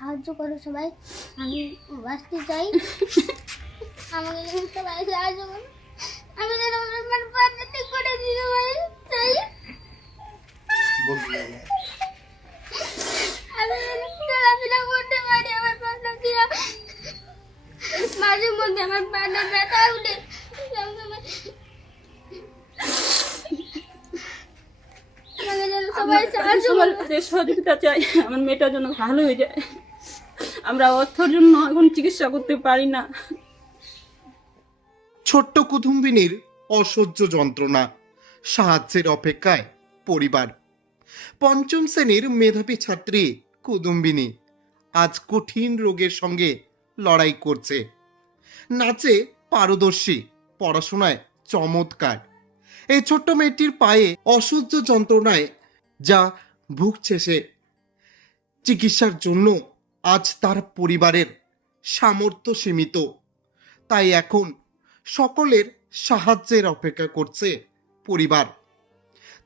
সাহায্য করো সবাই। আমি বাঁচতে চাই। আমাকে যেন সবাই সাহায্য করো। আমি যেন আমার পাটা ঠিক করে দিতে পারি চাই আমি যেন চলাফেরা করতে পারি আমার পাটা দিয়ে মাঝে মধ্যে আমার পাটা ব্যথা উঠে। সবসময় সবাই সাহায্য সহযোগিতা চাই। আমার মেয়েটার জন্য ভালো হয়ে যায়। আমরা অর্থের জন্য এখন চিকিৎসা করতে পারি না। ছোট্ট কুটুম্বিনীর অসহ্য যন্ত্রণা, সাহায্যের অপেক্ষায় পরিবার। পঞ্চম শ্রেণির মেধাবী ছাত্রী কুদুম্বিনী আজ কঠিন রোগের সঙ্গে লড়াই করছে। নাচে পারদর্শী, পড়াশোনায় চমৎকার। এই ছোট্ট মেয়েটির পায়ে অসহ্য যন্ত্রণায় যা ভুগছে সে। চিকিৎসার জন্য আজ তার পরিবারের সামর্থ্য সীমিত। তাই এখন সকলের সাহায্যের অপেক্ষা করছে পরিবার।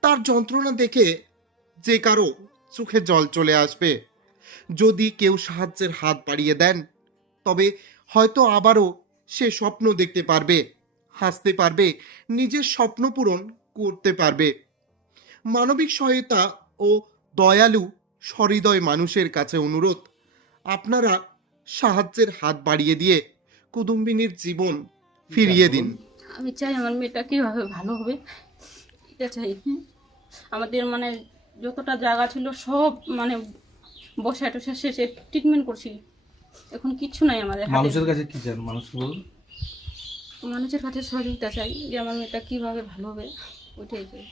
তার যন্ত্রণা দেখে যে কারও চোখে জল চলে আসবে। যদি কেউ সাহায্যের হাত বাড়িয়ে দেন, তবে হয়তো আবারও সে স্বপ্ন দেখতে পারবে, হাসতে পারবে, নিজের স্বপ্ন পূরণ করতে পারবে। মানবিক সহায়তা ও দয়ালু সহৃদয় মানুষের কাছে অনুরোধ আপনারা সাহায্যের হাত বাড়িয়ে দিয়ে কুদুম্বিনীর জীবন ফিরিয়ে দিন। আমি চাই আমার মেয়েটা কীভাবে ভালো হবে এটা চাই। আমাদের মানে যতটা জায়গা ছিল সব মানে বসে টসে শেষে ট্রিটমেন্ট করছি। এখন কিচ্ছু নাই আমাদের মানুষের কাছে কি চান? মানুষকে বলুন। মানুষের কাছে সহযোগিতা চাই যে আমার মেয়েটা কীভাবে ভালো হবে ওইটাই চাই।